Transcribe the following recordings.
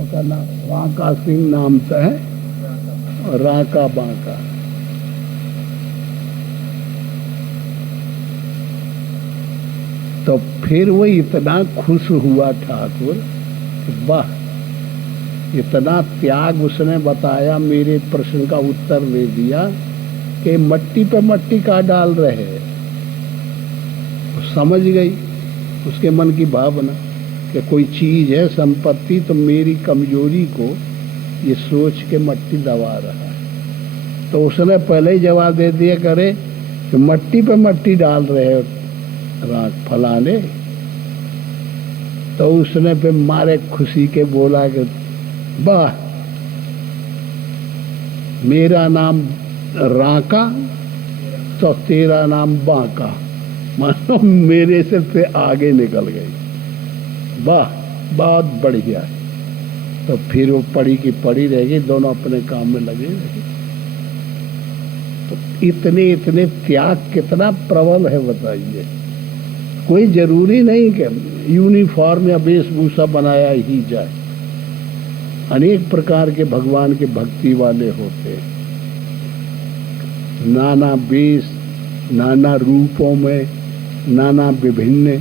उसका नाम राका सिंह नाम से है, राका बांका। तो फिर वो इतना खुश हुआ ठाकुर कि वाह, इतना त्याग उसने बताया, मेरे प्रश्न का उत्तर दे दिया कि मट्टी पे मट्टी का डाल रहे। समझ गई उसके मन की भावना कि कोई चीज है, संपत्ति, तो मेरी कमजोरी को ये सोच के मट्टी दबा रहा है। तो उसने पहले ही जवाब दे दिया करे कि मट्टी पे मट्टी डाल रहे हो राख फलाने। तो उसने पे मारे खुशी के बोला कि वाह, मेरा नाम राका तो तेरा नाम बांका, मानो मेरे से पे आगे निकल गई। वाह, बहुत बढ़िया। तो फिर वो पड़ी की पड़ी रह गई, दोनों अपने काम में लगे रहे। तो इतने इतने त्याग कितना प्रबल है बताइए। कोई जरूरी नहीं कि यूनिफॉर्म या वेशभूषा बनाया ही जाए। अनेक प्रकार के भगवान के भक्ति वाले होते हैं, नाना वेश, नाना रूपों में, नाना विभिन्न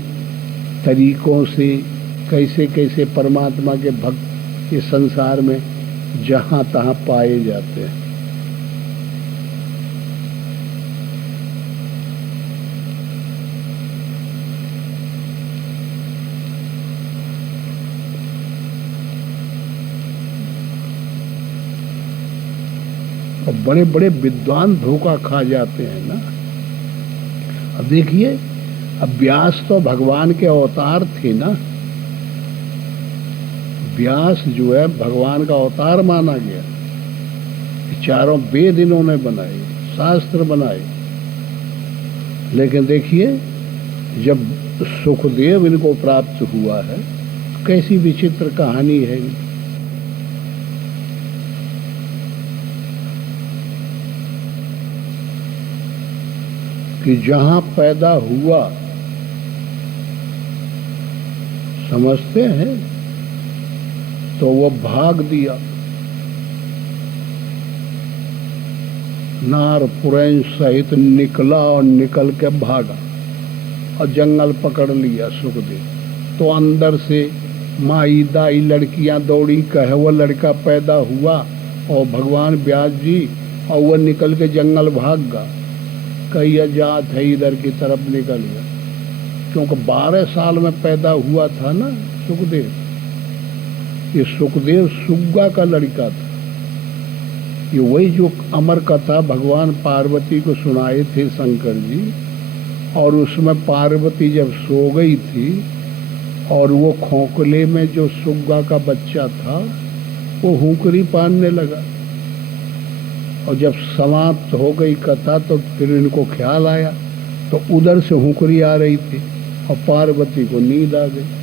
तरीकों से कैसे कैसे परमात्मा के भक्त इस संसार में जहाँ तहाँ पाए जाते हैं। और बड़े बड़े विद्वान धोखा खा जाते हैं ना। अब देखिए, अब व्यास तो भगवान के अवतार थे ना। व्यास जो है भगवान का अवतार माना गया। चारों वेद इन्होंने बनाए, शास्त्र बनाए। लेकिन देखिए, जब सुखदेव इनको प्राप्त हुआ है, कैसी विचित्र कहानी है। कि जहां पैदा हुआ, समझते हैं, तो वो भाग दिया। नार पुरैन सहित निकला और निकल के भागा और जंगल पकड़ लिया सुखदेव। तो अंदर से माई दाई लड़कियां दौड़ी, कहे वो लड़का पैदा हुआ और भगवान व्यास जी, और वह निकल के जंगल भाग गया। कई जात है इधर की तरफ निकल गया, क्योंकि 12 साल में पैदा हुआ था ना सुखदेव। ये सुखदेव सुग्गा का लड़का था। ये वही जो अमर कथा भगवान पार्वती को सुनाए थे शंकर जी, और उसमें पार्वती जब सो गई थी और वो खोखले में जो सुग्गा का बच्चा था वो हुंकरी पानने लगा, और जब समाप्त हो गई कथा तो फिर इनको ख्याल आया, तो उधर से हुंकरी आ रही थी और पार्वती को नींद आ गई।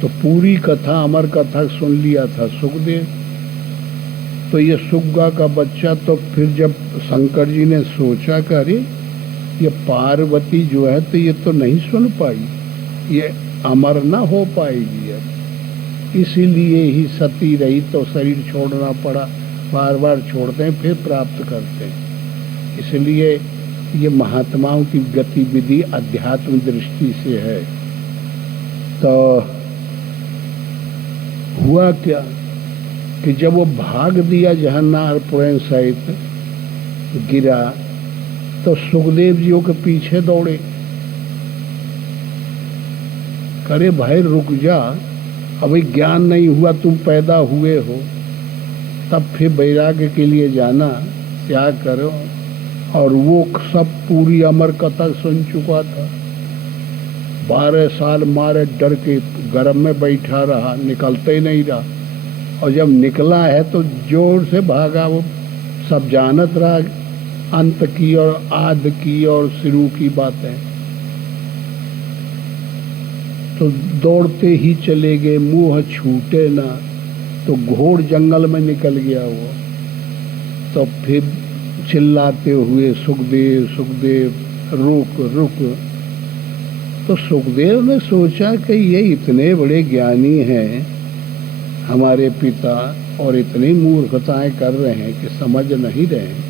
तो पूरी कथा, अमर कथा सुन लिया था सुखदेव। तो ये सुग्गा का बच्चा, तो फिर जब शंकर जी ने सोचा कि अरे ये पार्वती जो है तो ये तो नहीं सुन पाई, ये अमर ना हो पाएगी अब, इसीलिए ही सती रही, तो शरीर छोड़ना पड़ा। बार बार छोड़ते हैं फिर प्राप्त करते हैं। इसलिए ये महात्माओं की गतिविधि अध्यात्म दृष्टि से है। तो हुआ क्या कि जब वो भाग दिया जहन्नार पुरैन सहित गिरा, तो सुखदेव जियों के पीछे दौड़े। करे भाई रुक जा, अभी ज्ञान नहीं हुआ, तुम पैदा हुए हो, तब फिर वैराग्य के लिए जाना, त्याग करो। और वो सब पूरी अमर कथा सुन चुका था। 12 साल मारे डर के गर्म में बैठा रहा, निकलते ही नहीं रहा। और जब निकला है तो जोर से भागा। वो सब जानत रहा, अंत की और आदि की और शुरू की बातें। तो दौड़ते ही चले गए, मुंह छूटे ना। तो घोड़ जंगल में निकल गया वो। तो फिर चिल्लाते हुए सुखदेव सुखदेव रुक रुक। तो सुखदेव ने सोचा कि ये इतने बड़े ज्ञानी हैं, हमारे पिता और इतनी मूर्खताएं कर रहे हैं कि समझ नहीं रहे हैं,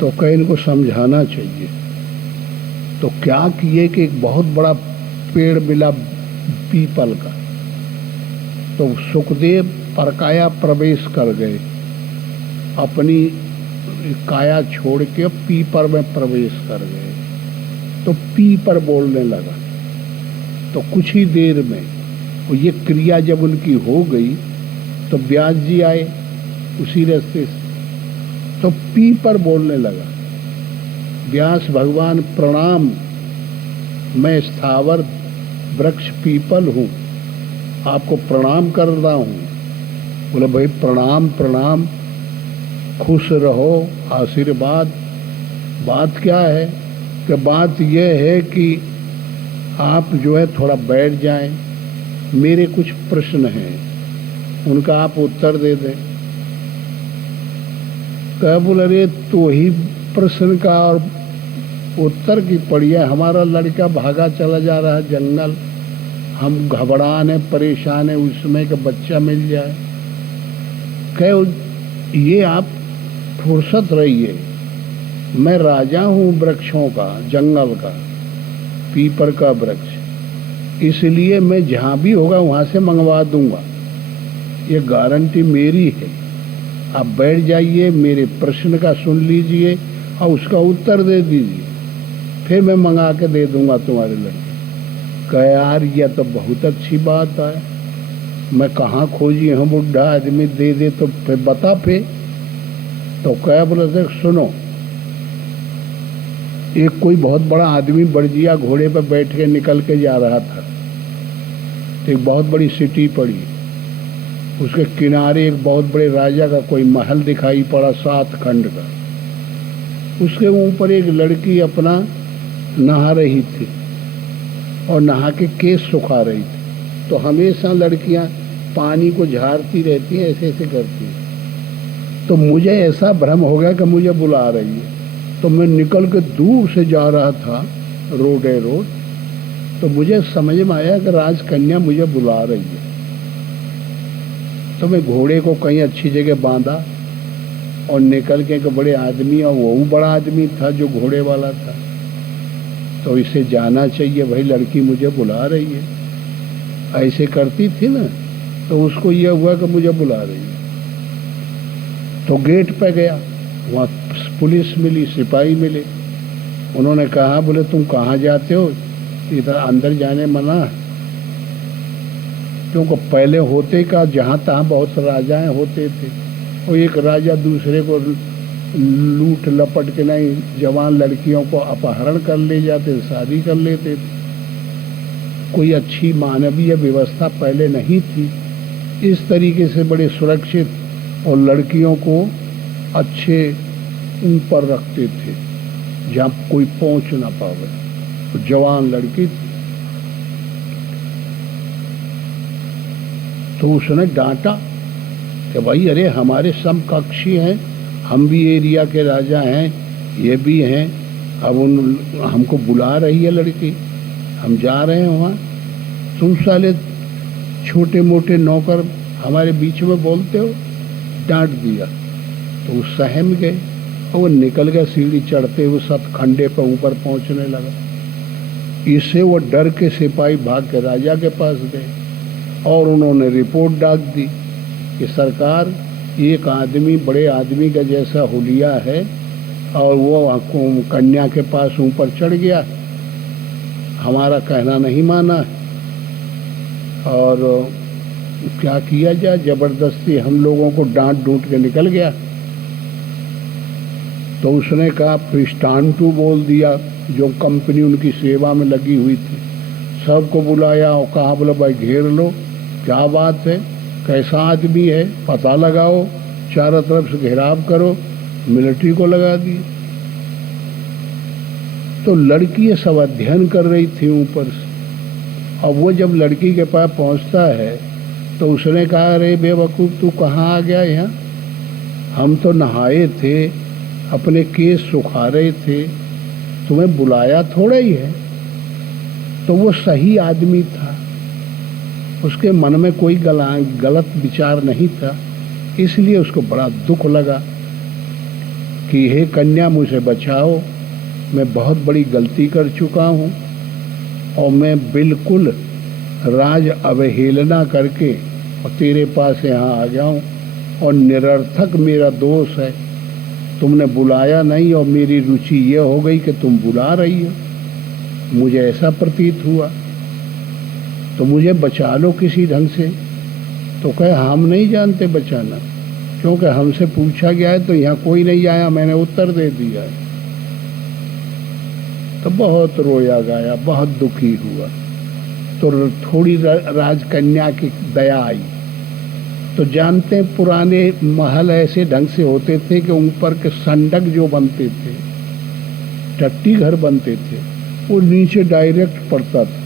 तो कहीं इनको समझाना चाहिए। तो क्या किए कि एक बहुत बड़ा पेड़ मिला पीपल का, तो सुखदेव परकाया प्रवेश कर गए, अपनी काया छोड़ के पीपर में प्रवेश कर गए। तो पीपर बोलने लगा। तो कुछ ही देर में ये क्रिया जब उनकी हो गई तो व्यास जी आए उसी रास्ते से, तो पीपर बोलने लगा, व्यास भगवान प्रणाम, मैं स्थावर वृक्ष पीपल हूँ, आपको प्रणाम कर रहा हूँ। बोले भाई प्रणाम प्रणाम, खुश रहो, आशीर्वाद। बात क्या है कि बात यह है कि आप जो है थोड़ा बैठ जाएं, मेरे कुछ प्रश्न हैं, उनका आप उत्तर दे दें। कह बोले अरे तो ही प्रश्न का और उत्तर की पड़ी है, हमारा लड़का भागा चला जा रहा है जंगल, हम घबरान है, परेशान है, उसमें का बच्चा मिल जाए। कह ये आप फुर्सत रहिए, मैं राजा हूँ वृक्षों का, जंगल का, पीपर का वृक्ष, इसलिए मैं जहाँ भी होगा वहाँ से मंगवा दूंगा, ये गारंटी मेरी है। आप बैठ जाइए, मेरे प्रश्न का सुन लीजिए और उसका उत्तर दे दीजिए, फिर मैं मंगा के दे दूंगा तुम्हारे लड़के। कह यार यह तो बहुत अच्छी बात है, मैं कहाँ खोजी हूँ, बुढ़ा आदमी दे दे तो फिर बता फिर। तो कह बोले थे सुनो, एक कोई बहुत बड़ा आदमी बड़जिया घोड़े पर बैठ के निकल के जा रहा था, एक बहुत बड़ी सिटी पड़ी, उसके किनारे एक बहुत बड़े राजा का कोई महल दिखाई पड़ा 7 खंड का, उसके ऊपर एक लड़की अपना नहा रही थी और नहा के केस सुखा रही थी। तो हमेशा लड़कियां पानी को झाड़ती रहती हैं, ऐसे ऐसे करती हैं। तो मुझे ऐसा भ्रम हो गया कि मुझे बुला रही है, तो मैं निकल के दूर से जा रहा था, रोड है रोड, तो मुझे समझ में आया कि राजकन्या मुझे बुला रही है। तो मैं घोड़े को कहीं अच्छी जगह बांधा और निकल के एक बड़े आदमी, और वो बड़ा आदमी था जो घोड़े वाला था, तो इसे जाना चाहिए भाई, लड़की मुझे बुला रही है, ऐसे करती थी ना, तो उसको यह हुआ कि मुझे बुला रही है। तो गेट पे गया, वहाँ पुलिस मिली, सिपाही मिले, उन्होंने कहा बोले तुम कहाँ जाते हो, इधर अंदर जाने मना है, क्योंकि पहले होते का जहाँ तहाँ बहुत राजाएं होते थे, और एक राजा दूसरे को लूट लपट के नहीं, जवान लड़कियों को अपहरण कर ले जाते, शादी कर लेते थे। कोई अच्छी मानवीय व्यवस्था पहले नहीं थी, इस तरीके से बड़े सुरक्षित और लड़कियों को अच्छे ऊपर रखते थे जहाँ कोई पहुंच ना पावे। तो जवान लड़की थी, तो उसने डांटा कि भाई अरे हमारे समकक्षी हैं, हम भी एरिया के राजा हैं, ये भी हैं, अब हमको बुला रही है लड़की, हम जा रहे हैं वहाँ, तुम साले छोटे मोटे नौकर हमारे बीच में बोलते हो। डांट दिया तो वो सहम गए और वो निकल गया, सीढ़ी चढ़ते हुए 7 खंडे पर ऊपर पहुंचने लगा। इससे वो डर के सिपाही भाग के राजा के पास गए और उन्होंने रिपोर्ट डाल दी कि सरकार, एक आदमी बड़े आदमी का जैसा हुलिया है और वो कन्या के पास ऊपर चढ़ गया, हमारा कहना नहीं माना और क्या किया जाए, जबरदस्ती हम लोगों को डांट डूट के निकल गया। तो उसने कहा प्रिस्टांटू बोल दिया, जो कंपनी उनकी सेवा में लगी हुई थी, सबको बुलाया और कहा बोला भाई घेर लो, क्या बात है, कैसा आदमी है, पता लगाओ, चारों तरफ से घेराव करो, मिलिट्री को लगा दी। तो लड़की ये सब अध्ययन कर रही थी ऊपर से, और वो जब लड़की के पास पहुंचता है तो उसने कहा अरे बेवकूफ़ तू कहाँ आ गया यहाँ, हम तो नहाए थे, अपने केस सुखा रहे थे, तुम्हें बुलाया थोड़ा ही है। तो वो सही आदमी था, उसके मन में कोई गलत विचार नहीं था, इसलिए उसको बड़ा दुख लगा कि हे कन्या मुझे बचाओ, मैं बहुत बड़ी गलती कर चुका हूँ और मैं बिल्कुल राज अवहेलना करके और तेरे पास यहाँ आ गया हूँ और निरर्थक मेरा दोष है, तुमने बुलाया नहीं और मेरी रुचि ये हो गई कि तुम बुला रही हो, मुझे ऐसा प्रतीत हुआ, तो मुझे बचा लो किसी ढंग से। तो कहे हम नहीं जानते बचाना, क्योंकि हमसे पूछा गया है तो यहाँ कोई नहीं आया, मैंने उत्तर दे दिया है। तो बहुत रोया गाया, बहुत दुखी हुआ। तो थोड़ी राजकन्या की दया आई। तो जानते हैं पुराने महल ऐसे ढंग से होते थे कि ऊपर के संडक जो बनते थे, टट्टी घर बनते थे, वो नीचे डायरेक्ट पड़ता था।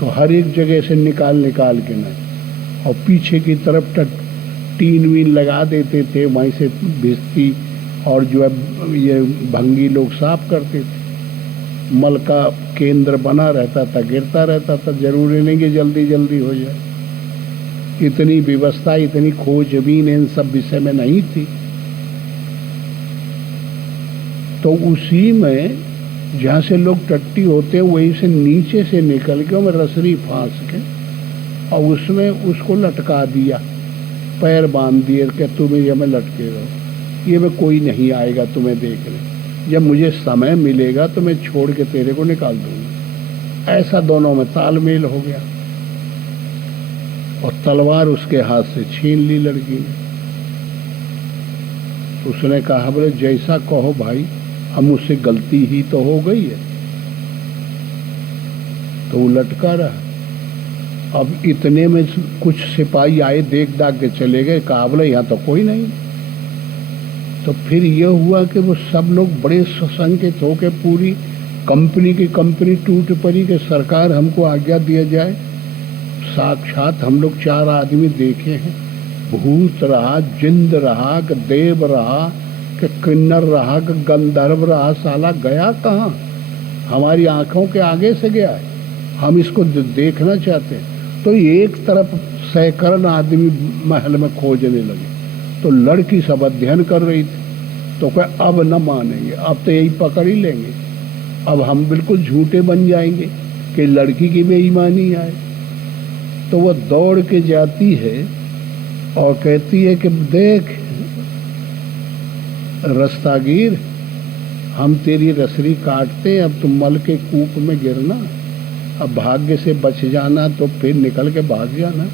तो हर एक जगह से निकाल के ना, और पीछे की तरफ टीन वीन लगा देते थे, वहीं से भिस्ती और जो है ये भंगी लोग साफ करते थे। मल का केंद्र बना रहता था, गिरता रहता था, जरूरी नहीं कि जल्दी जल्दी हो जाए। इतनी व्यवस्था, इतनी खोजबीन इन सब विषय में नहीं थी। तो उसी में जहाँ से लोग टट्टी होते हैं वहीं से नीचे से निकल के मैं रसरी फांस के और उसमें उसको लटका दिया, पैर बांध दिए कि तुम ये में लटके रहो, ये में कोई नहीं आएगा तुम्हें देखने, जब मुझे समय मिलेगा तो मैं छोड़ के तेरे को निकाल दूंगा। ऐसा दोनों में तालमेल हो गया और तलवार उसके हाथ से छीन ली लड़की ने। उसने कहा बोले जैसा कहो भाई, अब मुझसे गलती ही तो हो गई है। तो वो लटका रहा। अब इतने में कुछ सिपाही आए, देख दाख के चले गए, कहा बोले यहाँ तो कोई नहीं। तो फिर यह हुआ कि वो सब लोग बड़े सशंकित होकर पूरी कंपनी की कंपनी टूट पड़ी कि सरकार हमको आज्ञा दिया जाए। साक्षात हम लोग 4 आदमी देखे हैं, भूत रहा, जिंद रहा, कि देव रहा, कि किन्नर रहा, कि गंधर्व रहा, साला गया कहाँ? हमारी आंखों के आगे से गया है, हम इसको देखना चाहते हैं। तो एक तरफ सैकड़ों आदमी महल में खोजने लगे। तो लड़की सब अध्ययन कर रही थी। तो कहे अब न मानेंगे, अब तो यही पकड़ ही लेंगे, अब हम बिल्कुल झूठे बन जाएंगे कि लड़की की बेईमानी आए। तो वह दौड़ के जाती है और कहती है कि देख रस्तागीर, हम तेरी रसरी काटते हैं, अब तुम मल के कूप में गिरना, अब भाग्य से बच जाना तो फिर निकल के भाग जाना,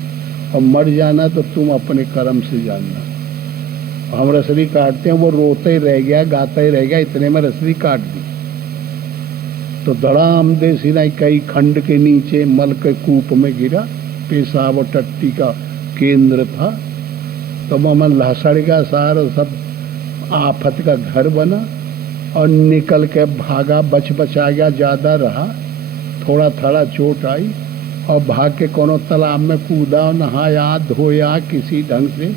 और मर जाना तो तुम अपने कर्म से जानना। हम रसरी काटते हैं। वो रोते ही रह गया, गाता ही रह गया, इतने में रसरी काट दी। तो धड़ाम दे सीना कई खंड के नीचे मल के कूप में गिरा। पेशाब और टट्टी का केंद्र था। तो ममन लहसड़ का सारा सब आफत का घर बना और निकल के भागा, बचा गया, ज़्यादा रहा, थोड़ा थोड़ा चोट आई और भाग के कोनो तालाब में कूदा, नहाया धोया किसी ढंग से,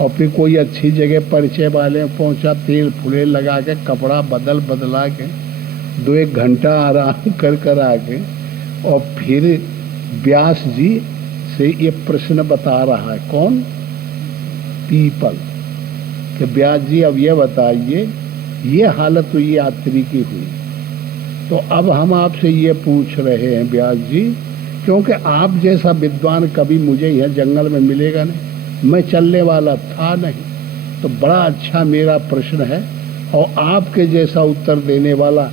और फिर कोई अच्छी जगह परिचय वाले पहुंचा, तेल फुले लगा के कपड़ा बदला के 2-1 घंटा आराम कर आके, और फिर व्यास जी से ये प्रश्न बता रहा है। कौन? पीपल। कि व्यास जी अब ये बताइए, ये हालत हुई यात्री की हुई, तो अब हम आपसे ये पूछ रहे हैं व्यास जी, क्योंकि आप जैसा विद्वान कभी मुझे यह जंगल में मिलेगा नहीं, मैं चलने वाला था नहीं, तो बड़ा अच्छा मेरा प्रश्न है, और आपके जैसा उत्तर देने वाला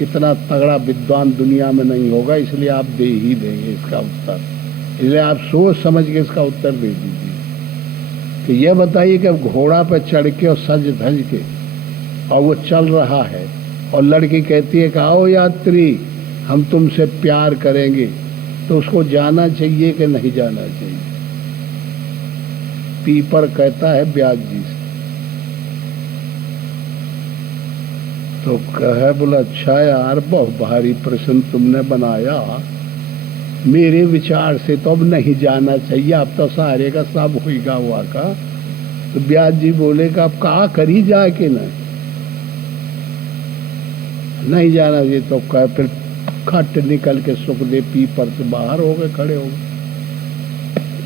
इतना तगड़ा विद्वान दुनिया में नहीं होगा, इसलिए आप दे ही देंगे इसका उत्तर। इसलिए आप सोच समझ के इसका उत्तर दे दीजिए कि यह बताइए कि अब घोड़ा पर चढ़ के और सज धज के और वो चल रहा है, और लड़की कहती है कि आओ यात्री, हम तुमसे प्यार करेंगे, तो उसको जाना चाहिए कि नहीं जाना चाहिए? पीपर कहता है व्यास जी से। तो कहे बोला अच्छा यार, बहुत भारी प्रश्न तुमने बनाया, मेरे विचार से तो अब नहीं जाना चाहिए, अब तो सारे का सब होगा हुआ का। तो व्यास जी बोले कि अब कहा करी जाए कि नहीं जाना चाहिए। तो कहे फिर खट निकल के सुखदेव पीपर से बाहर हो गए, खड़े हो गए।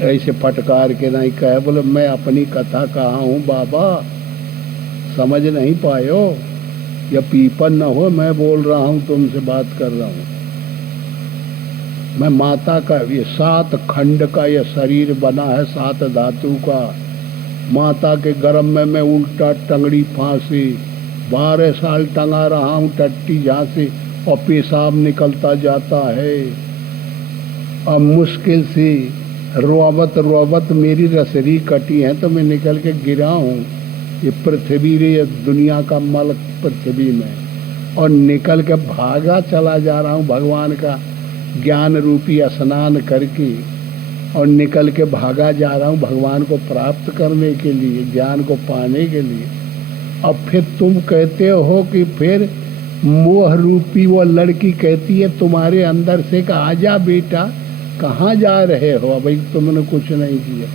ऐसे फटकार के नहीं कहे, बोले मैं अपनी कथा कहा हूँ बाबा, समझ नहीं पायो, या पीपन न हो, मैं बोल रहा हूँ, तुमसे बात कर रहा हूँ। मैं माता का, ये 7 खंड का ये शरीर बना है, 7 धातु का। माता के गर्भ में मैं उल्टा टंगड़ी फांसी 12 साल टंगा रहा हूँ, टट्टी जहाँ से, और पेशाब निकलता जाता है। अब मुश्किल से रोवत रोवत मेरी रसरी कटी है तो मैं निकल के गिरा हूँ ये पृथ्वी रे, ये दुनिया का मल पृथ्वी में, और निकल के भागा चला जा रहा हूँ भगवान का ज्ञान रूपी स्नान करके, और निकल के भागा जा रहा हूँ भगवान को प्राप्त करने के लिए, ज्ञान को पाने के लिए। अब फिर तुम कहते हो कि फिर मोह रूपी वो लड़की कहती है तुम्हारे अंदर से कि आजा बेटा, कहाँ जा रहे हो? भाई तुमने कुछ नहीं किया,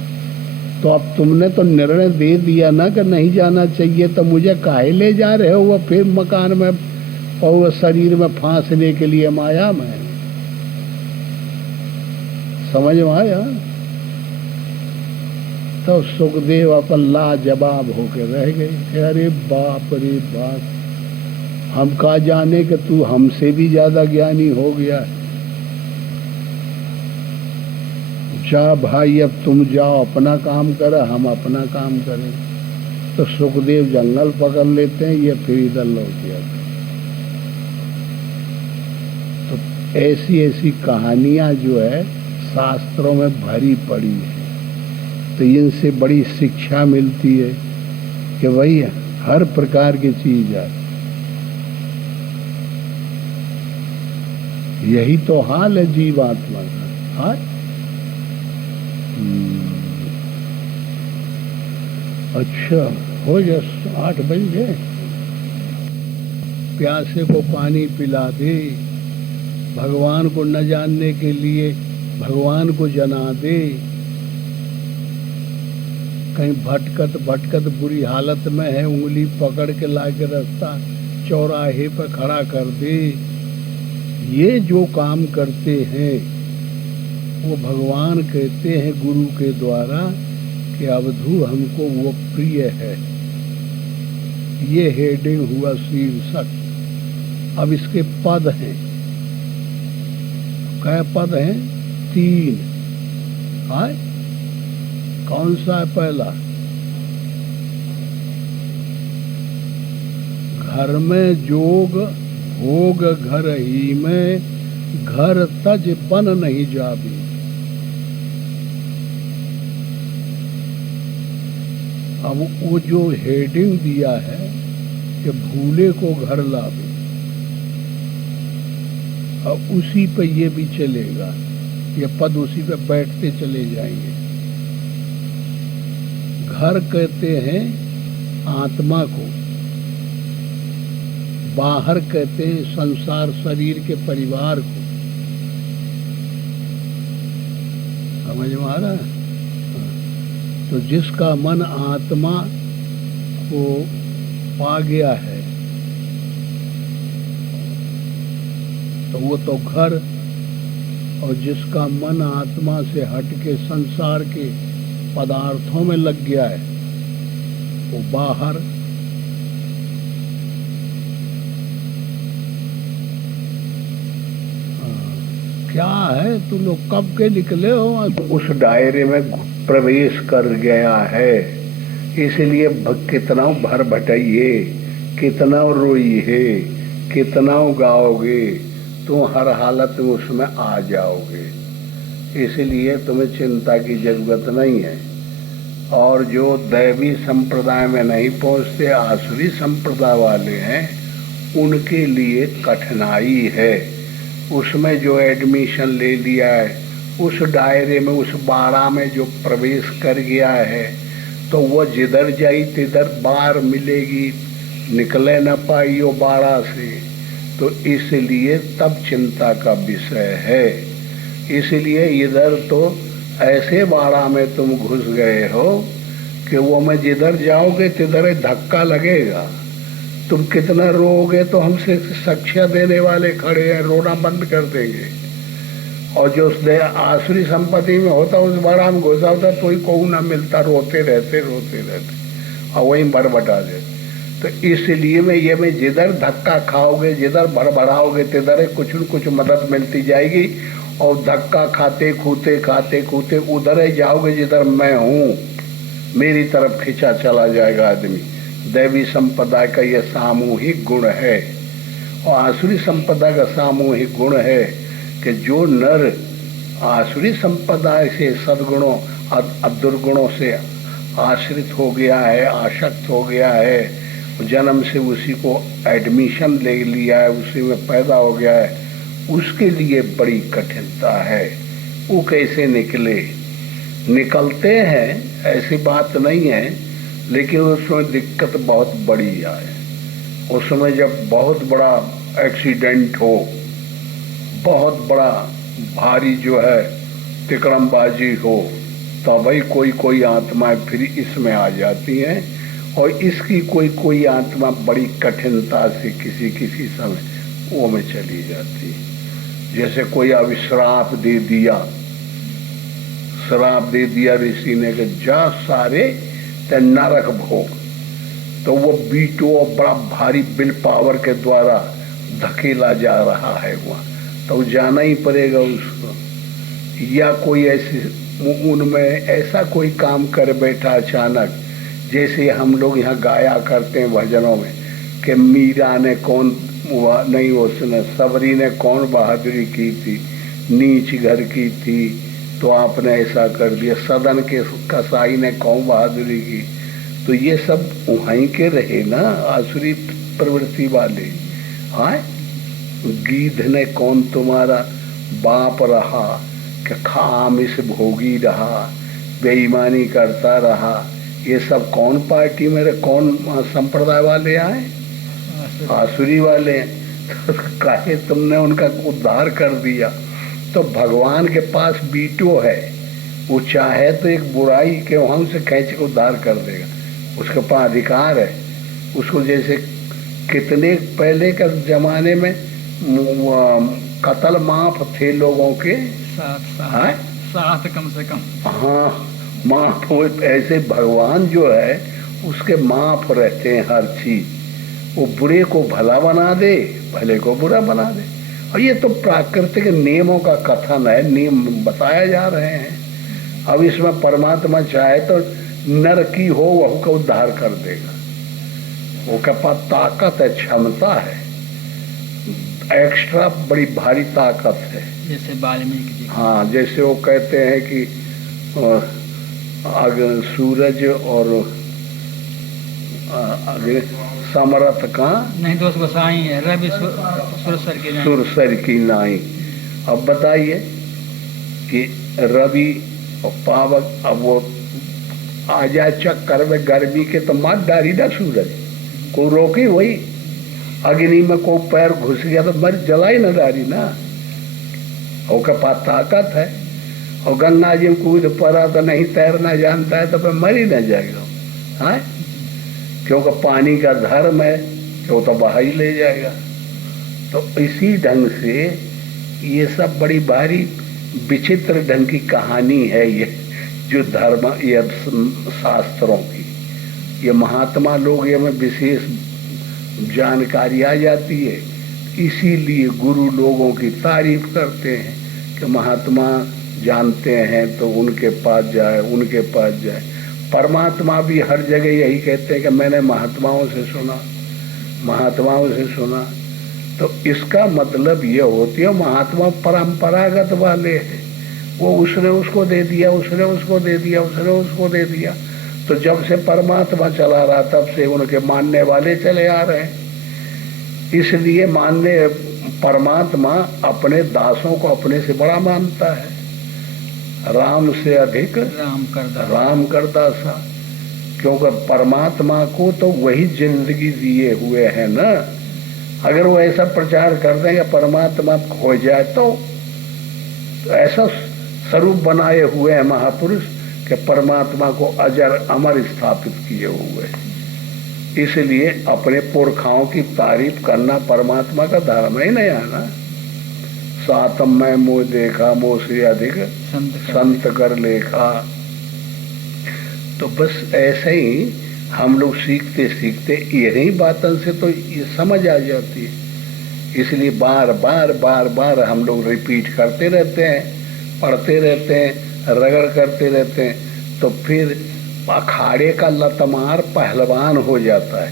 तो अब तुमने तो निर्णय दे दिया ना कि नहीं जाना चाहिए, तो मुझे काहे ले जा रहे हो वो फिर मकान में और शरीर में फांसने के लिए माया में? समझ में आया? तो सुखदेव अपन लाजवाब होके रह गए। अरे बाप रे बाप, हम कहा जाने कि तू हमसे भी ज्यादा ज्ञानी हो गया है। जा भाई, अब तुम जाओ अपना काम करो, हम अपना काम करें। तो सुखदेव जंगल पकड़ लेते हैं, ये फिर इधर लौट जाते। तो ऐसी ऐसी कहानियां जो है शास्त्रों में भरी पड़ी है, तो इनसे बड़ी शिक्षा मिलती है कि भाई हर प्रकार की चीज है। यही तो हाल है जीवात्मा का। हाँ, अच्छा हो गया, 8 बज गए। प्यासे को पानी पिला दे, भगवान को न जानने के लिए भगवान को जना दे। कहीं भटकत भटकत बुरी हालत में है, उंगली पकड़ के लाके रास्ता चौराहे पर खड़ा कर दे। ये जो काम करते हैं वो भगवान कहते हैं गुरु के द्वारा कि अवधू हमको वो प्रिय है। ये हेडिंग हुआ शीर्षक। अब इसके पद हैं, क्या पद हैं? 3। हाँ, कौन सा है पहला? घर में जोग भोग घर ही में, घर तज बन नहीं जाबी। अब वो जो हेडिंग दिया है कि भूले को घर लावे, अब उसी पे ये भी चलेगा, ये पद उसी पे बैठते चले जाएंगे। घर कहते हैं आत्मा को, बाहर कहते हैं संसार शरीर के परिवार को। समझ में आ रहा है? तो जिसका मन आत्मा को पा गया है तो वो तो घर, और जिसका मन आत्मा से हट के संसार के पदार्थों में लग गया है वो बाहर। क्या है, तुम लोग कब के निकले हो? उस दायरे में प्रवेश कर गया है, इसलिए कितना भर भटाइए, कितना रोइए, कितना गाओगे, तुम हर हालत में उसमें आ जाओगे। इसलिए तुम्हें चिंता की जरूरत नहीं है। और जो दैवी संप्रदाय में नहीं पहुंचते, आसुरी संप्रदाय वाले हैं, उनके लिए कठिनाई है। उसमें जो एडमिशन ले लिया है, उस दायरे में, उस बाड़ा में जो प्रवेश कर गया है, तो वह जिधर जाई तिधर बार मिलेगी, निकले न पाई वो बाड़ा से। तो इसलिए तब चिंता का विषय है। इसलिए इधर तो ऐसे बाड़ा में तुम घुस गए हो कि वो में जिधर जाओगे तिधर धक्का लगेगा। तुम कितना रोओगे तो हमसे साक्ष्य देने वाले खड़े हैं, रोना बंद कर देंगे। और जो उस आसुरी संपत्ति में होता उस बड़ा में घुसा होता तो ही को ना मिलता, रोते रहते और वहीं बरबटा दे। तो इसलिए मैं जिधर धक्का खाओगे, जिधर भड़बड़ाओगे, तिधर कुछ न कुछ मदद मिलती जाएगी, और धक्का खाते खूते उधर ही जाओगे जिधर मैं हूँ, मेरी तरफ खिंचा चला जाएगा आदमी। दैवी संपदा का यह सामूहिक गुण है, और आसुरी संपदा का सामूहिक गुण है कि जो नर आसुरी संपदा से सद्गुणों दुर्गुणों से आश्रित हो गया है, आसक्त हो गया है, जन्म से उसी को एडमिशन ले लिया है, उसी में पैदा हो गया है, उसके लिए बड़ी कठिनता है। वो कैसे निकलते हैं ऐसी बात नहीं है, लेकिन उसमें दिक्कत बहुत बड़ी आए। उसमें जब बहुत बड़ा एक्सीडेंट हो, बहुत बड़ा भारी जो है तिकड़मबाजी हो, तो भाई कोई आत्माएं फिर इसमें आ जाती हैं, और इसकी कोई आत्मा बड़ी कठिनता से किसी समय वो में चली जाती है। जैसे कोई अब श्राप दे दिया ऋषि ने कि जा सारे ते नरक भोग, तो वो बीटो और बड़ा भारी विल पावर के द्वारा धकेला जा रहा है वहाँ, तो जाना ही पड़ेगा उसको। या कोई ऐसे उनमें ऐसा कोई काम कर बैठा अचानक, जैसे हम लोग यहाँ गाया करते हैं भजनों में कि मीरा ने कौन नहीं, उसने सबरी ने कौन बहादुरी की थी, नीच घर की थी तो आपने ऐसा कर दिया, सदन के कसाई ने कौन बहादुरी की। तो ये सब वहीं के रहे ना आसुरी प्रवृत्ति वाले। हाँ, गीध ने कौन तुम्हारा बाप रहा कि खामिस भोगी रहा, बेईमानी करता रहा, ये सब कौन पार्टी में कौन संप्रदाय वाले आए? आसुरी वाले। तो काहे तुमने उनका उद्धार कर दिया। तो भगवान के पास बीटो है, वो चाहे तो एक बुराई के वहां से खींच के उद्धार कर देगा, उसके पास अधिकार है। उसको जैसे कितने पहले के जमाने में कत्ल माफ थे लोगों के, 7 कम से कम। हाँ, माफ हो। ऐसे भगवान जो है उसके माफ रहते हैं हर चीज। वो बुरे को भला बना दे, भले को बुरा बना दे। और ये तो प्राकृतिक नियमों का कथन है, नियम बताया जा रहे हैं। अब इसमें परमात्मा चाहे तो नर की हो वह का उद्धार कर देगा, वो के पास ताकत है, क्षमता है, एक्स्ट्रा बड़ी भारी ताकत है। जैसे वाल्मीकि जी। हाँ, जैसे वो कहते हैं कि अगर सूरज और अगर समरथ का नहीं दोष गोसाई है, रवि सुरसर की नाई। अब बताइए कि रवि और पावक, अब वो आ जाए चक्कर में गर्मी के तो मार डाली ना सूरज को, रोकी वही अग्नि में को पैर घुस गया तो मर जलाई ना डाली ना, उसके पास ताकत है। और गंगा जी में कूद पड़ा तो नहीं तैरना जानता है तो फिर मर ही ना जाएगा। हाँ, क्योंकि पानी का धर्म है, तो बहा ही ले जाएगा। तो इसी ढंग से ये सब बड़ी भारी विचित्र ढंग की कहानी है ये जो धर्म, ये शास्त्रों की, ये महात्मा लोग ये में विशेष जानकारी आ जाती है। इसीलिए गुरु लोगों की तारीफ करते हैं कि महात्मा जानते हैं तो उनके पास जाए, उनके पास जाए। परमात्मा भी हर जगह यही कहते हैं कि मैंने महात्माओं से सुना, महात्माओं से सुना। तो इसका मतलब ये होती है महात्मा परंपरागत वाले हैं, वो उसने उसको दे दिया, उसने उसको दे दिया, उसने उसको दे दिया। तो जब से परमात्मा चला रहा तब से उनके मानने वाले चले आ रहे हैं। इसलिए मानने परमात्मा अपने दासों को अपने से बड़ा मानता है। राम से अधिक राम कर दासा, क्योंकि परमात्मा को तो वही जिंदगी दिए हुए हैं ना। अगर वो ऐसा प्रचार कर दें कि परमात्मा खो जाए तो ऐसा स्वरूप बनाए हुए हैं महापुरुष कि परमात्मा को अजर अमर स्थापित किए हुए हैं। इसलिए अपने पुरखाओं की तारीफ करना परमात्मा का धर्म ही नहीं है ना। सातम मैं मोह देखा, मोह से अधिक संत कर लेखा। तो बस ऐसे ही हम लोग सीखते सीखते यही बातों से तो ये समझ आ जाती है। इसलिए बार बार बार बार हम लोग रिपीट करते रहते हैं, पढ़ते रहते हैं, रगड़ करते रहते हैं, तो फिर अखाड़े का लतमार पहलवान हो जाता है।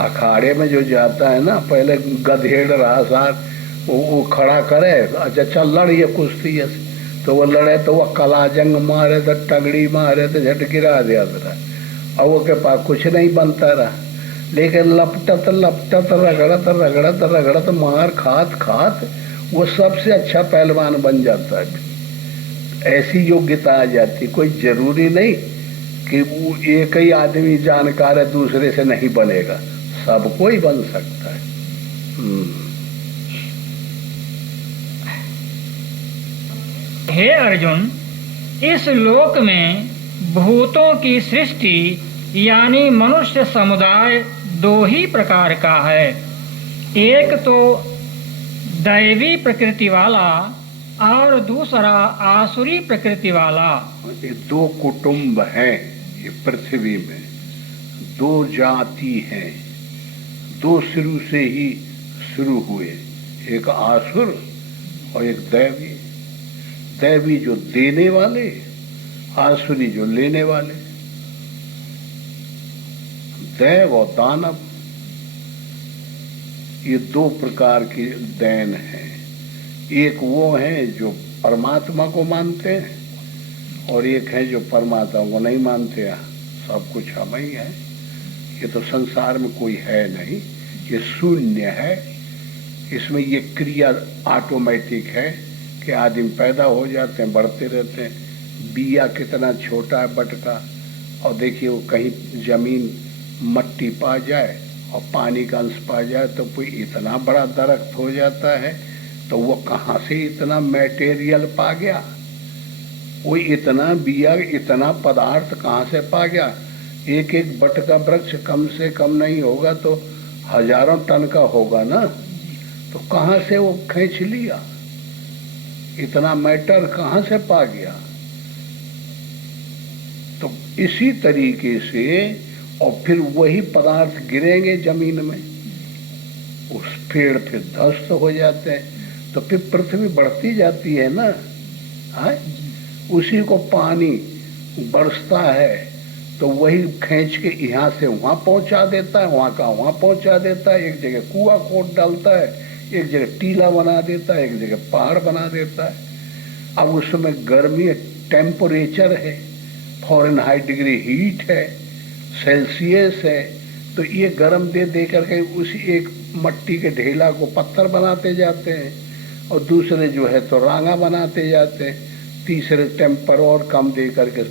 अखाड़े में जो जाता है ना, पहले गधेड़ रहा साथ वो खड़ा करे, अच्छा चल लड़िए कुश्ती ऐसे, तो वो लड़े तो वो कला जंग मारे तो टंगड़ी मारे तो झट गिरा दिया था, और वो के पास कुछ नहीं बनता रहा। लेकिन लपटत लपटत रगड़त रगड़त रगड़त मार खात खात वो सबसे अच्छा पहलवान बन जाता है। ऐसी योग्यता आ जाती। कोई जरूरी नहीं कि वो एक ही आदमी जानकार है दूसरे से नहीं बनेगा, सब कोई बन सकता है। हे अर्जुन, इस लोक में भूतों की सृष्टि यानी मनुष्य समुदाय दो ही प्रकार का है। एक तो दैवी प्रकृति वाला और दूसरा आसुरी प्रकृति वाला। ये दो कुटुंब हैं ये पृथ्वी में, दो जाति हैं, दो शुरू से ही शुरू हुए, एक आसुर और एक दैवी। दैवी जो देने वाले, आसुरी जो लेने वाले। दैव और दानव ये दो प्रकार की दैन हैं। एक वो हैं जो परमात्मा को मानते हैं, और एक है जो परमात्मा को नहीं मानते हैं। सब कुछ हम ही है। ये तो संसार में कोई है नहीं, ये शून्य है। इसमें ये क्रिया ऑटोमेटिक है कि आदमी पैदा हो जाते हैं, बढ़ते रहते हैं। बिया कितना छोटा है बटका, और देखिए वो कहीं जमीन मट्टी पा जाए और पानी का अंश पा जाए तो कोई इतना बड़ा दरख्त हो जाता है। तो वो कहाँ से इतना मटेरियल पा गया, वो इतना बिया, इतना पदार्थ कहाँ से पा गया। एक एक बटका वृक्ष कम से कम नहीं होगा तो हजारों टन का होगा ना, तो कहाँ से वो खींच लिया, इतना मैटर कहाँ से पा गया। तो इसी तरीके से, और फिर वही पदार्थ गिरेंगे जमीन में, उस पेड़ फिर ध्वस्त हो जाते हैं, तो फिर पृथ्वी बढ़ती जाती है ना। है उसी को पानी बरसता है तो वही खींच के यहाँ से वहाँ पहुँचा देता है, वहाँ का वहाँ पहुँचा देता है। एक जगह कुआं खोद डालता है, एक जगह टीला बना देता है, एक जगह पहाड़ बना देता है। अब उसमें गर्मी टेम्परेचर है, फ़ारेनहाइट डिग्री हीट है, सेल्सियस है, तो ये गर्म दे दे करके उसी एक मट्टी के ढेला को पत्थर बनाते जाते हैं, और दूसरे जो है तो रांगा बनाते जाते हैं, तीसरे टेम्पर और कम दे करके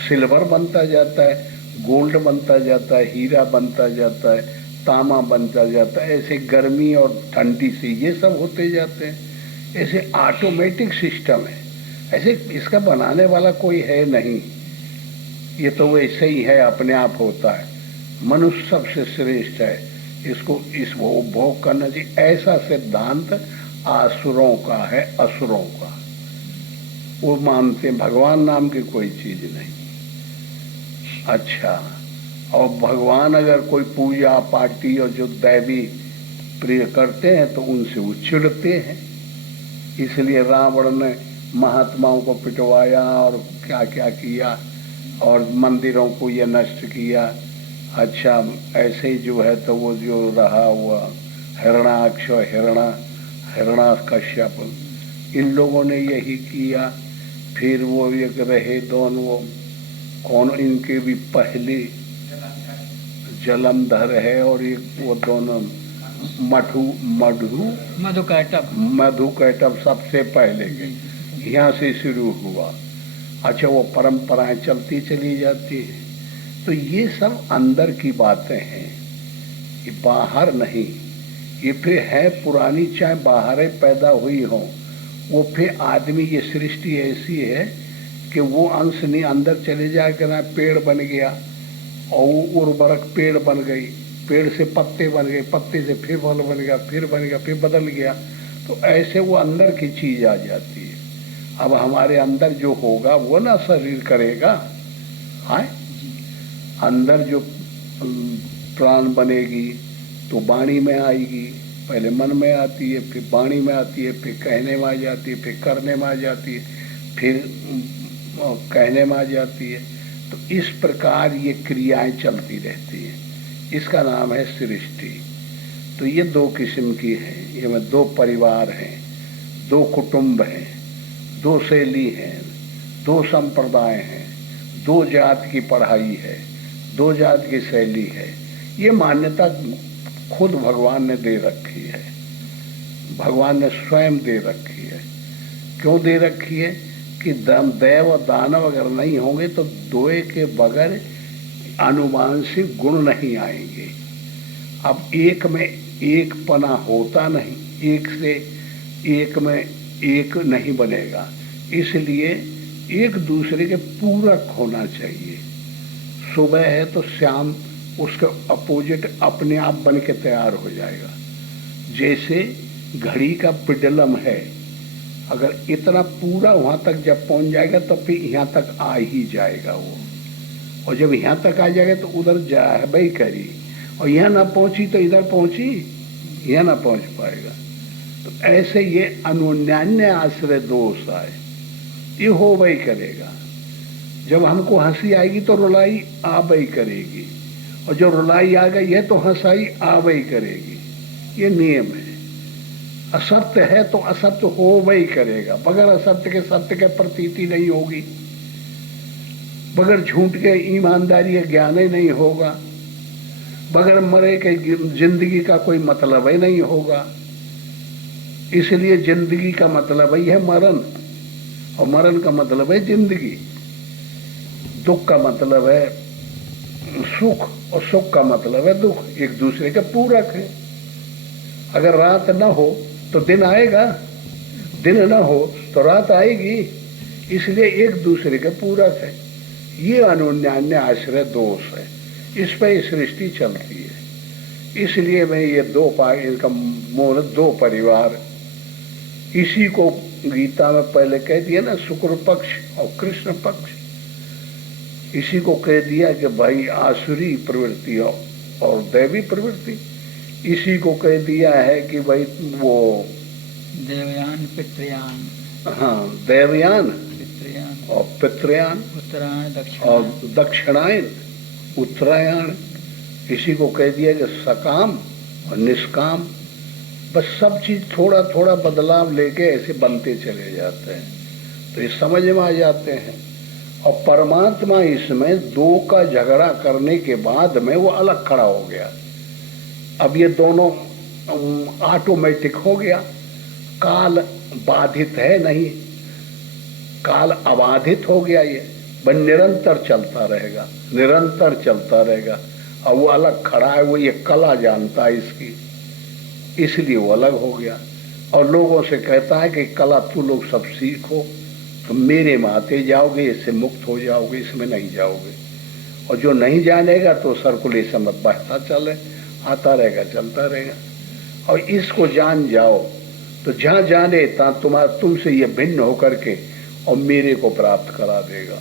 सिल्वर बनता जाता है, गोल्ड बनता जाता है, हीरा बनता जाता है, तांबा बनता जाता है। ऐसे गर्मी और ठंडी से ये सब होते जाते हैं। ऐसे ऑटोमेटिक सिस्टम है, ऐसे इसका बनाने वाला कोई है नहीं, ये तो वैसे ही है, अपने आप होता है। मनुष्य सबसे श्रेष्ठ है, इसको इसको उपभोग करना चाहिए। ऐसा सिद्धांत आसुरों का है, असुरों का। वो मानते हैं भगवान नाम की कोई चीज नहीं। अच्छा, और भगवान अगर कोई पूजा पार्टी और जो दैवी प्रिय करते हैं तो उनसे वो चिढ़ते हैं। इसलिए रावण ने महात्माओं को पिटवाया और क्या क्या किया, और मंदिरों को ये नष्ट किया। अच्छा, ऐसे ही जो है तो वो जो रहा हुआ हिरणाक्ष और हिरणाकश्यप, इन लोगों ने यही किया। फिर वो एक रहे दोनों, वो कौन, इनके भी पहले जलंधर है, और एक वो दोनों मधुकैटभ सबसे पहले के, यहाँ से शुरू हुआ। अच्छा, वो परंपराएं चलती चली जाती है। तो ये सब अंदर की बातें हैं, ये बाहर नहीं। ये फिर है पुरानी, चाहे बाहर पैदा हुई हो, वो फिर आदमी, ये सृष्टि ऐसी है कि वो अंश नहीं अंदर चले जाकर ना पेड़ बन गया, और वो उर्वरक पेड़ बन गई, पेड़ से पत्ते बन गए, पत्ते से फिर फल बन गया, फिर बन गया, फिर बदल गया। तो ऐसे वो अंदर की चीज आ जाती है। अब हमारे अंदर जो होगा वो ना शरीर करेगा। हाँ, अंदर जो प्राण बनेगी तो वाणी में आएगी, पहले मन में आती है, फिर वाणी में आती है, फिर कहने में आ जाती है, फिर करने में आ जाती है, फिर कहने में आ जाती है। तो इस प्रकार ये क्रियाएं चलती रहती हैं। इसका नाम है सृष्टि। तो ये दो किस्म की है, ये में दो परिवार हैं, दो कुटुंब हैं, दो शैली हैं, दो संप्रदाय हैं, दो जात की पढ़ाई है, दो जात की शैली है। ये मान्यता खुद भगवान ने दे रखी है, भगवान ने स्वयं दे रखी है। क्यों दे रखी है कि देव और दानव अगर नहीं होंगे तो दोए के बगैर आनुवांशिक गुण नहीं आएंगे। अब एक में एक पना होता नहीं, एक से एक में एक नहीं बनेगा। इसलिए एक दूसरे के पूरक होना चाहिए। सुबह है तो शाम उसके अपोजिट अपने आप बन के तैयार हो जाएगा। जैसे घड़ी का पेंडुलम है, अगर इतना पूरा वहां तक जब पहुंच जाएगा तो फिर यहाँ तक आ ही जाएगा वो, और जब यहाँ तक आ जाएगा तो उधर जाए करी, और यहाँ ना पहुंची तो इधर पहुंची, यहाँ ना पहुंच पाएगा। तो ऐसे ये अनुन्यान्य आश्रय दोष आए, ये हो वही करेगा। जब हमको हंसी आएगी तो रुलाई आ वही करेगी, और जो रुलाई आ गई है तो हंसाई आ वही करेगी। ये नियम है। असत्य है तो असत्य हो वही करेगा। बगैर असत्य के सत्य के प्रतीति नहीं होगी, बगैर झूठ के ईमानदारी का ज्ञान ही नहीं होगा, बगैर मरे के जिंदगी का कोई मतलब ही नहीं होगा। इसलिए जिंदगी का मतलब ही है मरण, और मरण का मतलब है जिंदगी। दुख का मतलब है सुख, और सुख का मतलब है दुख। एक दूसरे के पूरक है। अगर रात ना हो तो दिन आएगा, दिन ना हो तो रात आएगी। इसलिए एक दूसरे के पूरक है। ये अनुन्यान्य आश्रय दोष है, इस पर सृष्टि चलती है। इसलिए मैं ये इनका मूल दो परिवार, इसी को गीता में पहले कह दिया ना, शुक्र पक्ष और कृष्ण पक्ष। इसी को कह दिया कि भाई आसुरी प्रवृत्ति और दैवी प्रवृत्ति। इसी को कह दिया है कि भाई वो देवयान पितृयान, हाँ, देवयान पितृयान और पितृयान, उत्तरायण और दक्षिणायन, दक्षिणायन उत्तरायण। इसी को कह दिया कि सकाम और निष्काम। बस सब चीज थोड़ा थोड़ा बदलाव लेके ऐसे बनते चले जाते हैं, तो ये समझ में आ जाते हैं। और परमात्मा इसमें दो का झगड़ा करने के बाद में वो अलग खड़ा हो गया। अब ये दोनों ऑटोमेटिक हो गया। काल बाधित है नहीं, काल अबाधित हो गया। ये बस निरंतर चलता रहेगा, निरंतर चलता रहेगा। और वो अलग खड़ा है, वो ये कला जानता है इसकी, इसलिए वो अलग हो गया। और लोगों से कहता है कि कला तू लोग सब सीखो, तो मेरे में आते जाओगे, इससे मुक्त हो जाओगे, इसमें नहीं जाओगे। और जो नहीं जानेगा तो सर्कुलेशन में बहता चले, आता रहेगा, चलता रहेगा। और इसको जान जाओ तो जहाँ जाने तहाँ तुमसे ये भिन्न होकर के और मेरे को प्राप्त करा देगा।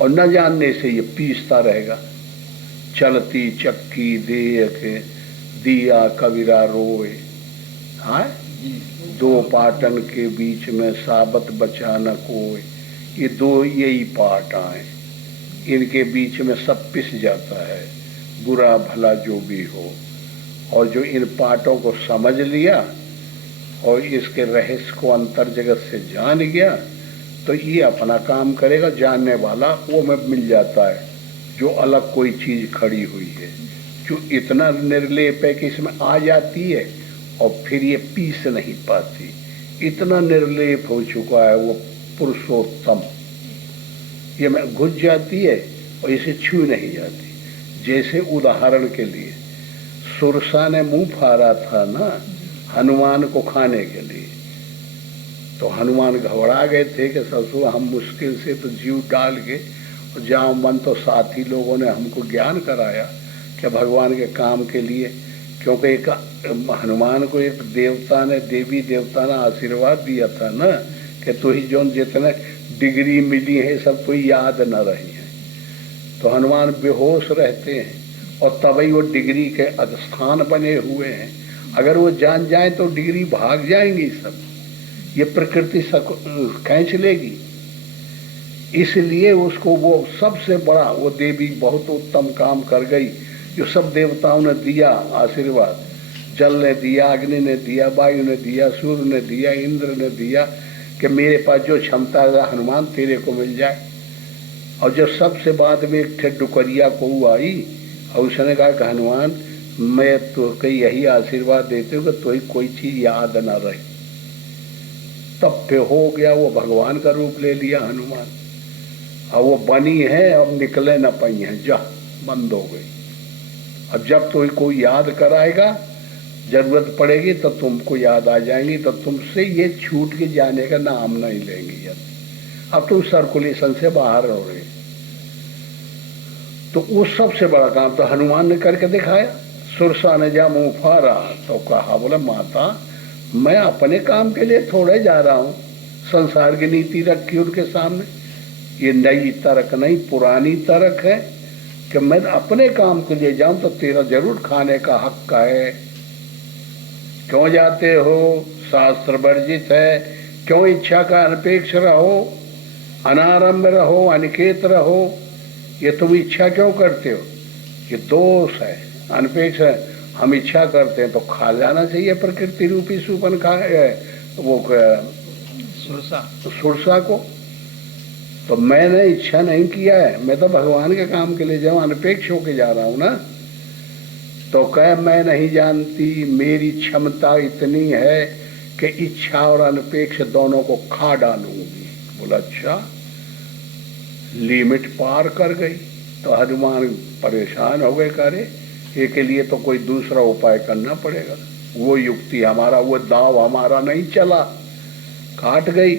और न जानने से ये पीसता रहेगा। चलती चक्की देख दिया कबीरा रोए, हाँ, दो पाटन के बीच में साबत बचा न कोई। ये दो यही पाट आए, इनके बीच में सब पिस जाता है, बुरा भला जो भी हो। और जो इन पाटों को समझ लिया और इसके रहस्य को अंतर जगत से जान गया तो ये अपना काम करेगा। जानने वाला वो में मिल जाता है, जो अलग कोई चीज खड़ी हुई है, जो इतना निर्लेप है कि इसमें आ जाती है और फिर ये पीस नहीं पाती। इतना निर्लेप हो चुका है वो पुरुषोत्तम, ये में घुस जाती है और इसे छू नहीं जाती। जैसे उदाहरण के लिए सुरसा ने मुंह फाड़ा था ना हनुमान को खाने के लिए, तो हनुमान घबरा गए थे कि ससुर हम मुश्किल से तो जीव डाल के और जहाँ मन, तो साथी लोगों ने हमको ज्ञान कराया कि भगवान के काम के लिए क्योंकि एक हनुमान को एक देवता ने, देवी देवता ने आशीर्वाद दिया था ना कि तू ही जो जितने डिग्री मिली है सब कोई याद न रही है। तो हनुमान बेहोश रहते हैं और तभी वो डिग्री के स्थान बने हुए हैं। अगर वो जान जाए तो डिग्री भाग जाएंगी सब, ये प्रकृति खींच लेगी। इसलिए उसको वो सबसे बड़ा, वो देवी बहुत उत्तम काम कर गई। जो सब देवताओं ने दिया आशीर्वाद, जल ने दिया, अग्नि ने दिया, वायु ने दिया, सूर्य ने दिया, इंद्र ने दिया कि मेरे पास जो क्षमता है हनुमान तेरे को मिल जाए। और जब सबसे बाद में एक डुकरिया को आई और उसने कहा कि हनुमान मैं तो कई यही आशीर्वाद देते हो कि तो ही कोई चीज याद ना रही, तब पे हो गया वो भगवान का रूप ले लिया हनुमान। और वो बनी है, अब निकले न पाई है, जा बंद हो गई। अब जब तो कोई याद कराएगा, जरूरत पड़ेगी तो तुमको याद आ जाएंगी, तो तुमसे ये छूट के जाने का नाम नहीं लेंगी। अब तुम सर्कुलेशन से बाहर हो रहे। तो वो सबसे बड़ा काम तो हनुमान ने करके दिखाया। सुरसा ने जा मुंह फाड़ा तो कहा, बोला माता मैं अपने काम के लिए थोड़े जा रहा हूँ, संसार की नीति रखी उनके सामने। ये नई तर्क नहीं, पुरानी तर्क है कि मैं अपने काम के लिए जाऊं तो तेरा जरूर खाने का हक है। क्यों जाते हो? शास्त्र वर्जित है। क्यों इच्छा का अनपेक्ष रहो, अनारंभ रहो, अनिकेत रहो? ये तुम इच्छा क्यों करते हो? ये दोष है, अनपेक्ष है। हम इच्छा करते हैं तो खा जाना चाहिए प्रकृति रूपी सुपन खा वो सुरसा को। तो मैंने इच्छा नहीं किया है, मैं तो भगवान के काम के लिए जाऊं, अनपेक्ष होके जा रहा हूं ना। तो कह मैं नहीं जानती, मेरी क्षमता इतनी है कि इच्छा और अनपेक्ष दोनों को खा डालूंगी। बोला अच्छा, लिमिट पार कर गई। तो हनुमान परेशान हो गए, करे इसके लिए तो कोई दूसरा उपाय करना पड़ेगा। वो युक्ति हमारा, वो दाव हमारा नहीं चला, काट गई।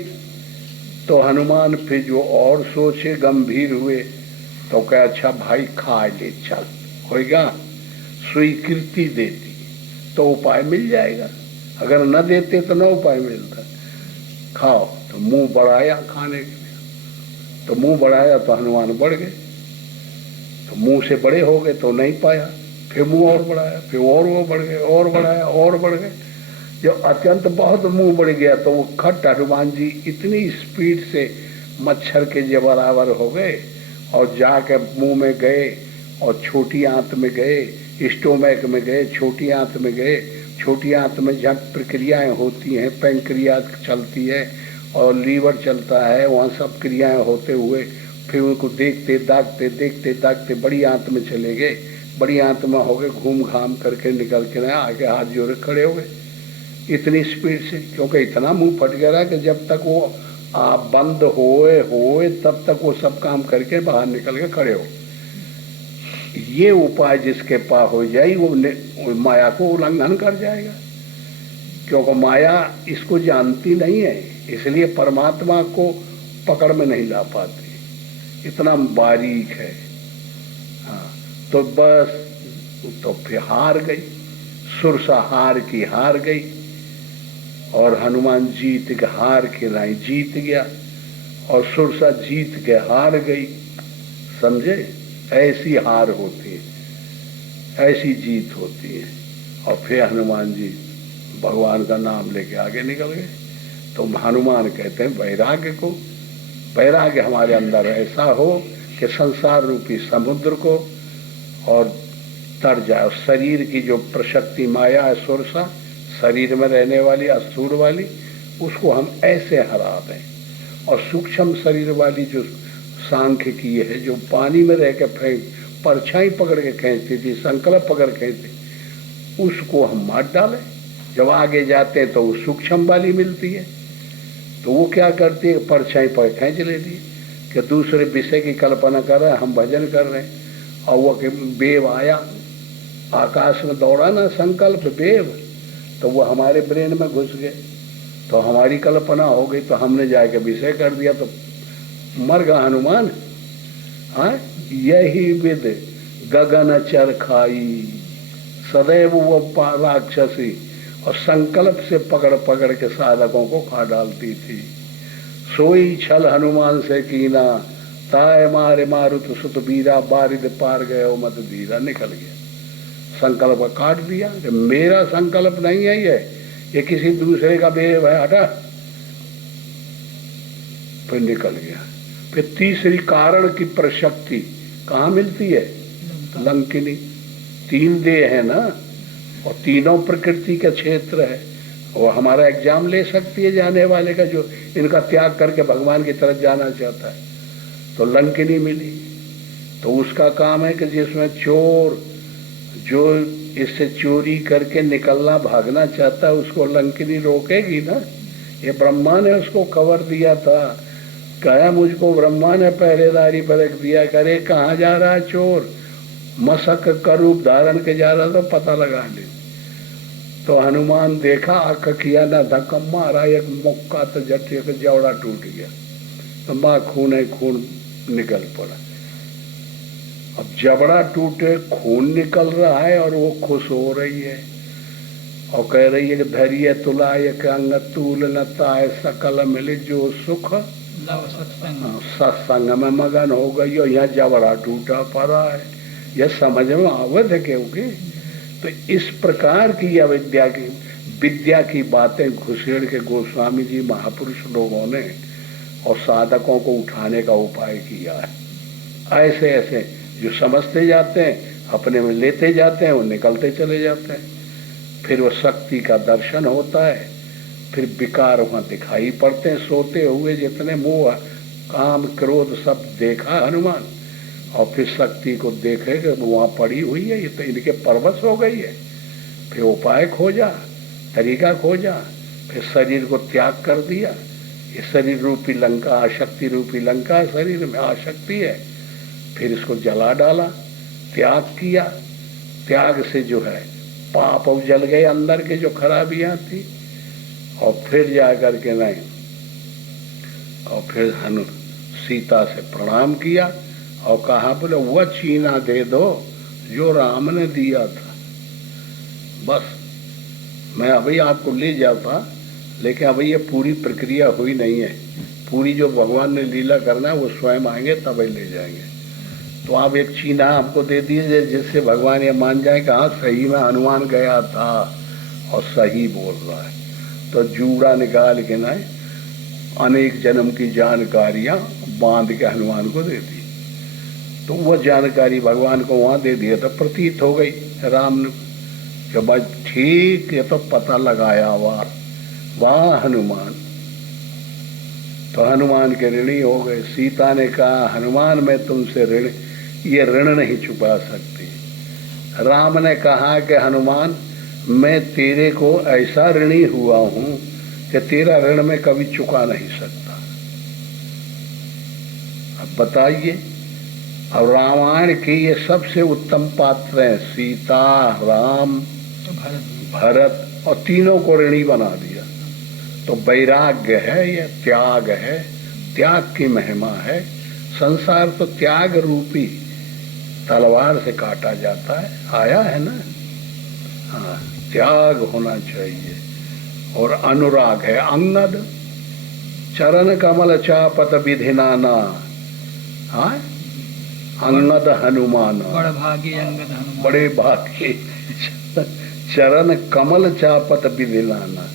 तो हनुमान फिर जो और सोचे, गंभीर हुए। तो कहा अच्छा भाई खा ले, चल होगा। स्वीकृति देती तो उपाय मिल जाएगा, अगर न देते तो न उपाय मिलता। खाओ। तो मुंह बढ़ाया खाने के लिए, तो मुंह बढ़ाया तो हनुमान बढ़ गए। तो मुंह से बड़े हो गए तो नहीं पाया, फिर मुंह और बढ़ाया, फिर और वो बढ़ गए, और बढ़ाया और बढ़ गए। जब अत्यंत बहुत मुंह बढ़ गया तो वो खट हनुमान जी इतनी स्पीड से मच्छर के जे बराबर हो गए और जाके मुंह में गए और छोटी आंत में गए, स्टोमैक में गए, छोटी आंत में गए। छोटी आंत में जहाँ प्रक्रियाएं होती हैं, पैंक्रियाज चलती है और लीवर चलता है, वहाँ सब क्रियाएं होते हुए फिर उनको देखते दागते बड़ी आंत में चले गए। बड़ी आंत में हो गए, घूम घाम करके निकल के ना आगे हाथ जोड़े खड़े हो गए इतनी स्पीड से, क्योंकि इतना मुंह फट गया कि जब तक वो बंद होए तब तक वो सब काम करके बाहर निकल के खड़े हो। ये उपाय जिसके पास हो जाए वो माया को उल्लंघन कर जाएगा, क्योंकि माया इसको जानती नहीं है, इसलिए परमात्मा को पकड़ में नहीं ला पाती, इतना बारीक है। हाँ, तो बस तो फिर हार गई, सुरसा हार गई और हनुमान जीत के हार के नहीं जीत गया और सुरसा जीत के हार गई। समझे? ऐसी हार होती है, ऐसी जीत होती है। और फिर हनुमान जी भगवान का नाम लेके आगे निकल गए। तो हनुमान कहते हैं वैराग्य को, वैराग्य हमारे अंदर ऐसा हो कि संसार रूपी समुद्र को और तर जाए। शरीर की जो प्रशक्ति माया है, सुरसा शरीर में रहने वाली अस्थूल वाली, उसको हम ऐसे हरा दें। और सूक्ष्म शरीर वाली जो सांख्य की है, जो पानी में रह के परछाई पकड़ के खींचती थी, संकल्प पकड़ खींचती, उसको हम मार डालें। जब आगे जाते हैं तो वो सूक्ष्म वाली मिलती है, तो वो क्या करती है, परछाई पकड़ खींच लेती है कि दूसरे विषय की कल्पना कर रहे हैं, हम भजन कर रहे हैं। और वो वेव आया, आकाश में दौड़ा ना संकल्प वेव, तो वो हमारे ब्रेन में घुस गए, तो हमारी कल्पना हो गई, तो हमने जाके विषय कर दिया, तो मर गया हनुमान। हाँ, यही विद गगन चरखाई सदैव वो राक्षसी और संकल्प से पकड़ पकड़ के साधकों को खा डालती थी। सोई छल हनुमान से कीना, ताय मारे मारुत सुत बीरा, बारिद पार गयो मत धीरा। निकल गया, संकल्प काट दिया कि मेरा संकल्प नहीं है, ये किसी दूसरे का बेव है, हटा। फिर निकल गया। फिर तीसरी कारण की प्रशक्ति कहाँ मिलती है? लंकिनी। 3 देह है ना, और तीनों प्रकृति के क्षेत्र है, और हमारा एग्जाम ले सकती है जाने वाले का, जो इनका त्याग करके भगवान की तरफ जाना चाहता है। तो लंकिनी मिली, तो उसका काम है कि जिसमें चोर जो इससे चोरी करके निकलना भागना चाहता है उसको लंकिनी रोकेगी ना। ये ब्रह्मा ने उसको कवर दिया था, कहा मुझको ब्रह्मा ने पहरेदारी पर रख दिया, करे कहाँ जा रहा है चोर, मशक का रूप धारण के जा रहा तो पता लगा ले। तो हनुमान देखा, आंख किया ना, धक्का मारा, एक मुक्का तो झट एक जवड़ा टूट गया, तो माँ खून है, खून निकल पड़ा। अब जबड़ा टूटे, खून निकल रहा है और वो खुश हो रही है और कह रही है कि धैर्य तुलाय अंग तूल नताय सकल मिले जो सुख सत्संग में मगन हो गई, और यहाँ जबड़ा टूटा पड़ा है। यह समझ में आवत है क्योंकि तो इस प्रकार की विद्या की बातें घुसेड़ के गोस्वामी जी महापुरुष लोगों ने और साधकों को उठाने का उपाय किया है। ऐसे ऐसे जो समझते जाते हैं, अपने में लेते जाते हैं, वो निकलते चले जाते हैं। फिर वो शक्ति का दर्शन होता है, फिर विकार वहाँ दिखाई पड़ते हैं, सोते हुए जितने मोह काम क्रोध सब देखा हनुमान, और फिर शक्ति को देखे कि वहाँ पड़ी हुई है, ये तो इनके परवश हो गई है। फिर उपाय खोजा, तरीका खोजा, फिर शरीर को त्याग कर दिया। ये शरीर रूपी लंका, आशक्ति रूपी लंका, शरीर में आशक्ति है, फिर इसको जला डाला, त्याग किया। त्याग से जो है पाप जल गए अंदर के जो खराबियां थी, और फिर जा कर के नहीं, और फिर सीता से प्रणाम किया और कहा बोले वह चीना दे दो जो राम ने दिया था, बस मैं अभी आपको ले जाता, लेकिन अभी ये पूरी प्रक्रिया हुई नहीं है, पूरी जो भगवान ने लीला करना है वो स्वयं आएंगे तभी ले जाएंगे। तो आप एक चीना हमको दे दीजिए जिससे भगवान ये मान जाए कि हाँ सही में हनुमान गया था और सही बोल रहा है। तो जूड़ा निकाल के ना अनेक जन्म की जानकारियां बांध के हनुमान को दे दी। तो वह जानकारी भगवान को वहां दे दिया, तो प्रतीत हो गई राम ने कि भाई ठीक ये तो पता लगाया वाह हनुमान। तो हनुमान के ऋणी हो गए। सीता ने कहा हनुमान मैं तुमसे ऋण, ये ऋण नहीं चुका सकती। राम ने कहा कि हनुमान मैं तेरे को ऐसा ऋणी हुआ हूं कि तेरा ऋण मैं कभी चुका नहीं सकता। अब बताइए, अब रामायण के ये सबसे उत्तम पात्र हैं, सीता, राम, भरत, और तीनों को ऋणी बना दिया। तो वैराग्य है, ये त्याग है, त्याग की महिमा है। संसार तो त्याग रूपी तलवार से काटा जाता है, आया है ना। हाँ, त्याग होना चाहिए। और अनुराग है, अंगद चरण कमल चापत विधिनाना, हाँ अंगद हनुमान, बड़े भागी अंगद हनुमान, बड़े भागी चरण कमल चापत विधिनाना।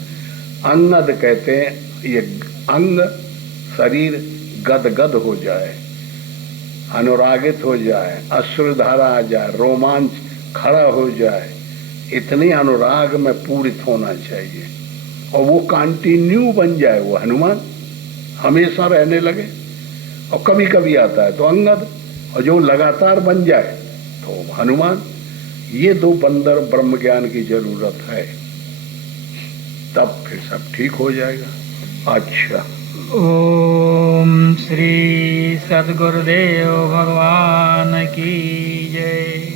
अंगद कहते हैं ये अंग शरीर गदगद हो जाए, अनुरागित हो जाए, अश्रुधारा आ जाए, रोमांच खड़ा हो जाए, इतनी अनुराग में पूरित होना चाहिए और वो कंटिन्यू बन जाए, वो हनुमान हमेशा रहने लगे। और कभी कभी आता है तो अंगद, और जो लगातार बन जाए तो हनुमान। ये दो बंदर ब्रह्म ज्ञान की जरूरत है, तब फिर सब ठीक हो जाएगा। अच्छा, ओम श्री सद्गुरुदेव भगवान की जय।